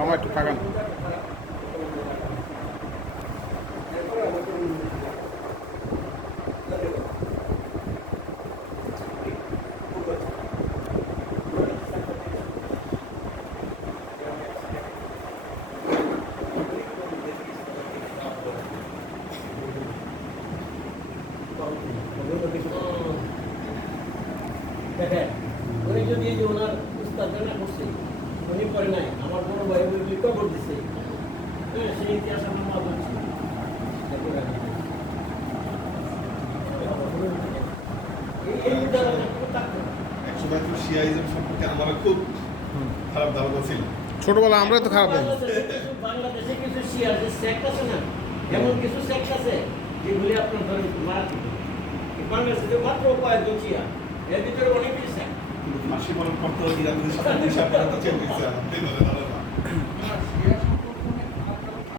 মামা একটু তাকান। দেখেন উনি যদি এই যে ওনার উস্তাদ না করছে উনি করে নাই আমার বড় ভাই ওই কবর দিছে হ্যাঁ সেই ইতিহাস আমার মা বলছে এই উদাহরণ একসময় তো শিয়াইজম সম্পর্কে আমার খুব খারাপ ধারণা ছিল। ছোটবেলা আমরা তো খারাপ জানি। বাংলাদেশে কিছু শিয়া যে সেক্ট আছে না এমন কিছু সেক্ট আছে যেগুলি আপনার ধরেন মারা বাংলাদেশে মাত্র কয়েকজন শিয়া এর ভিতরে অনেক কিছু সেক্ট ফাঁসি বরণ করতে হবে, নিরাপদে সাথে হিসাব করা তো চেয়ে